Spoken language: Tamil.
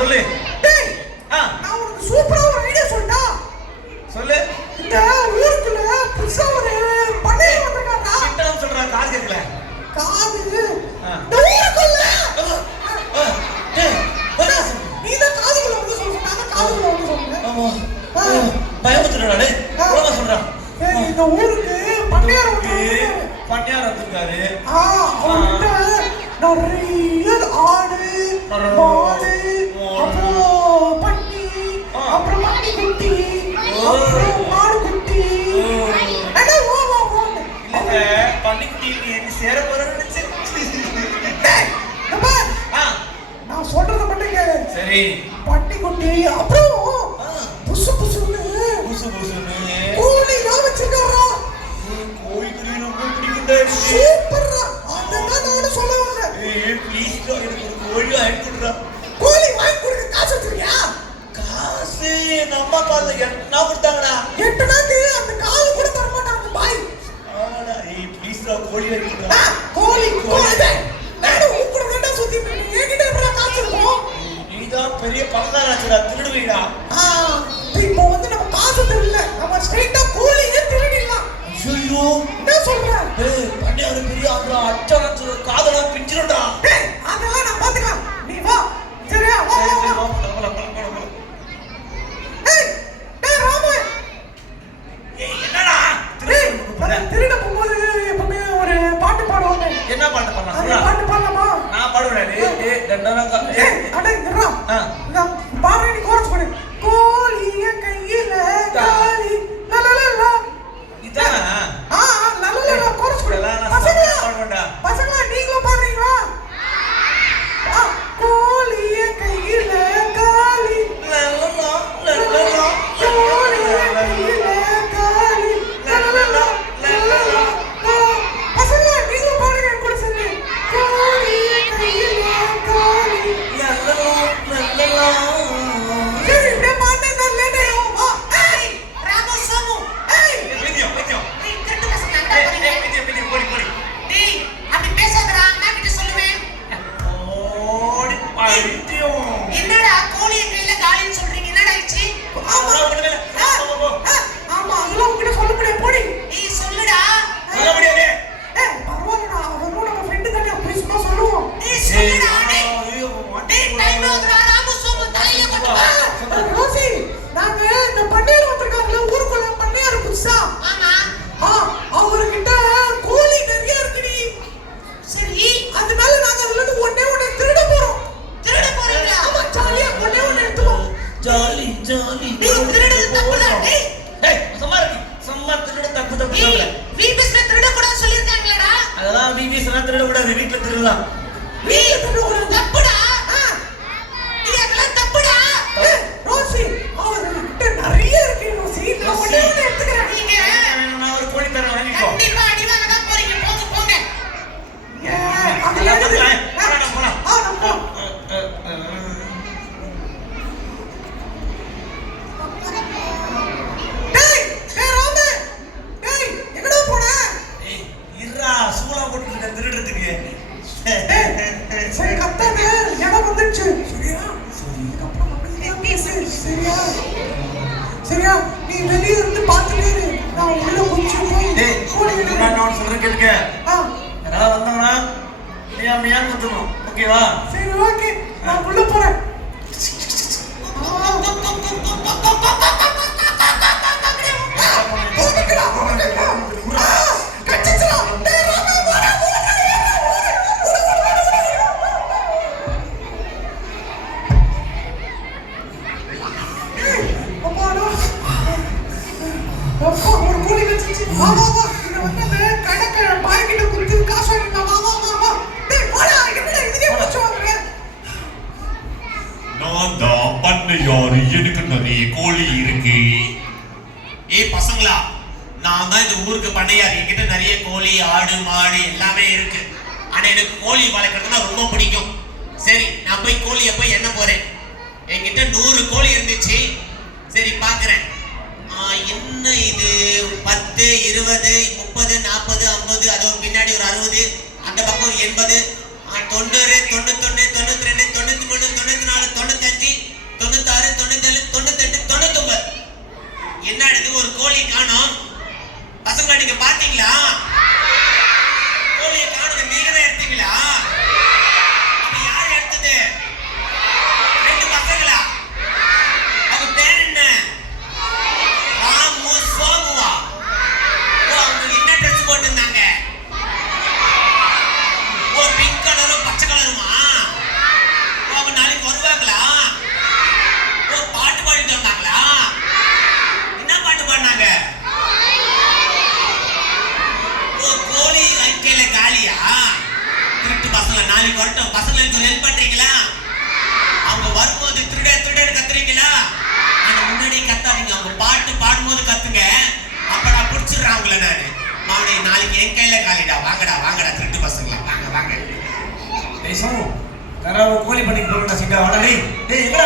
சொல்லு. டேய் நான் உனக்கு சூப்பரா ஒரு ஐடியா சொல்றா. சொல்லு. இந்த ஊருக்குள்ள புதுசா ஒரு பண்ணை வந்திருக்காடா. கிட்டான்னு சொல்றா, காது கேட்கல. காது இந்த ஊருக்குள்ள டேய் நீ தான் காதுக்குள்ள வந்து சொல்றா. நான் காதுக்குள்ள வந்து சொல்றேன். ஆமா பயமுத்துறடா டேய். ரோமா சொல்றா. இந்த ஊருக்கு பண்ணையார் வந்திருக்காரு. அவர்கிட்ட நிறைய ஆடு மாடு அப்புறம் பன்னி அப்புறம் மணி குட்டி அப்புறம் மாடு குட்டி இல்ல பன்னிக்குட்டி நீ என்ன சேர போறன்னு நினைச்சு. நான் சொல்றத மட்டும் கேளு. சரி. பன்னி குட்டி அப்புறம் புசு புசுன்னு கோழி தான் வச்சிருக்காரா. கோழி குடி ரொம்ப பிடிக்கும்டா. சூப்பர்ரா. அததான் நானும் சொல்ல வந்தேன். ப்ளீஸ் டா எனக்கு ஒரு கோழி வாங்கி கொடுடா. கோழி வாங்கி கொடுக்க காசு வச்சிருக்கியா? காசு எங்க அம்மா கால்ல எட்டனா கொடுத்தாங்கடா. எட்டனாக்கு அந்த கால் கூட தர மாட்டாங்க பாய். ஆமாடா. ப்ளீஸ் டா கோழி வாங்கி கொடுடா. கோழி நானும் உங்க கூட சுத்தி என்கிட்ட எப்பற காசு இருக்கும்? நீதான் பெரிய பணக்காரடா, திருடுவீடா. இப்போ வந்து நம்ம காசு திருடல, நம்ம ஸ்ட்ரைட்டா கோழியே திருடிடலாம். ஐயோ என்ன சொல்ற? டேய் பண்ணையாரு பெரிய ஆளா, அச்சரச்சு காதெல்லாம் பிஞ்சிருடா. டேய் அதெல்லாம் நான் பாத்துக்கலாம், நீ வா. சரியா? வா வா வா. டேய் ராமு. என்னடா திருட போகும்போது எப்பவுமே ஒரு பாட்டு பாடுவாங்க. என்ன பாட்டு பாடலாம்? அந்த பாட்டு பாடலாமா? நான் பாடுறேன். டேய் டண்டனங்க. அட இங்கடா. நான் பாடுறேன், நீ கோரஸ் பாடு. கோழிய கையில காளி லலலலா. இதானா? லலலலா கோரஸ் பாடு. பசங்களா நீங்களும் பாடுறீங்களா? கோழிய கையில காளி லலலா லலலா. கோழிய கையில காளி லலலலா லலலா. பசங்களா நீங்களும் பாடுங்க கூட சேர்ந்து. கோழிய கையில காளி லலலா லலலா. சரி இப்படியே பாட்டு தான் லேட் ஆகும். ஏய் ராமு சோமு. ஏய் விதியோ நீ திருட்டு பசங்க அங்க போறீங்க. விதியோ போடி. டேய் அப்படி பேசாதடா, அம்மா கிட்ட சொல்லுவேன். ஓடி பைத்தியோ. என்னடா கோழிய கையில காளின்னு சொல்றீங்க, என்னடா ஆச்சு? ஆமா அதெல்லாம் உன்கிட்ட சொல்ல முடியாது, போடி. நீ சொல்லுடா. சொல்ல முடியாது. பரவாயில்லடா, அவனும் நம்ம ஃப்ரெண்டு தானே, அப்படி சும்மா சொல்லுவோம். நீ சொல்லுடா. டேய் டைம் ஆகுதுடா, ராமு சோமு தலையில போட்டு வா. ரோசி, நாங்க இந்த பண்ணையார் வந்திருக்காங்கல ஊருக்குள்ள பண்ணையார் புதுசா. ஆமா. அவர்கிட்ட கோழி நிறைய இருக்குடி. சரி, அதனால நாங்க அதுல இருந்து ஒண்ணே திருட போறோம். திருட போறீங்களா? ஆமா, ஜாலியா ஒண்ணே எடுத்துவோம். ஜாலி நீ திருடுறது தப்புடா. டேய் சும்மா இரு. சும்மா திருட தப்பு சொல்ற. வீபஸ்ல திருட கூடாது சொல்லிருக்காங்களேடா. அதெல்லாம் வீபஸ்ல திருட கூடாது, வீட்ல திருடலாம். வீட்ல திருட கூடாது தப்புடா. நீ அதெல்லாம் தப்புடா. ரோசி, அவர்கிட்ட நிறைய இருக்கு ரோசி. நான் ஒண்ணே எடுத்துக்கறேன். நீங்க நான் ஒரு கோழி தரேன், வாங்கிக்கோ. கண்டிப்பா அடிவாங்க தான் போறீங்க, போங்க. அதெல்லாம் போலாம். நம்ம திருடுறதுக்கு. சரி கத்தாத, இடம் வந்துச்சு. சரியா? இதுக்கப்புறம் நம்ம பேசு. சரியா? நீ வெளிய இருந்து பாத்துட்டே இரு. நான் உள்ள கொஞ்சம் போய் நான் சொல்றேன் கேளுங்க. யாராவது வந்தாங்கன்னா மியான்னு கத்தணும். ஓகேவா? சரி ஓகே, நான் உள்ள போறேன். ஒரு கோழி வச்சிச்சு. வா இங்க வந்து கடக்க பாய்கிட்ட குடுத்து காசு வாங்கிக்கலாம். வா டேய் போடா, என்னடா இதுக்கே போச்சு வாங்குற? நான் தான் பண்ணையாரு, எனக்கு நிறைய கோழி இருக்கு. பசங்களா, நான் தான் இந்த ஊருக்கு பண்ணையாரு. என்கிட்ட நிறைய கோழி ஆடு மாடு எல்லாமே இருக்கு. ஆனா எனக்கு கோழி வளர்க்கறதுனா ரொம்ப பிடிக்கும். சரி, நான் போய் கோழியை போய் எண்ண போறேன். என்கிட்ட 100 கோழி இருந்துச்சு. சரி பாக்குறேன், என்ன இது 10 20 30 40 50, அது பின்னாடி ஒரு 60, அந்த பக்கம் ஒரு 80, 90 91 92 93 94 95 நானு. மாவனே நாளைக்கு என் கையில காலிடா. வாங்கடா திருட்டு பசங்களா. வாங்க. டேய் சோமு கராவ கோழி பண்ணிட்டு போறடா சிட்டா வாடா டேய். டேய் எங்கடா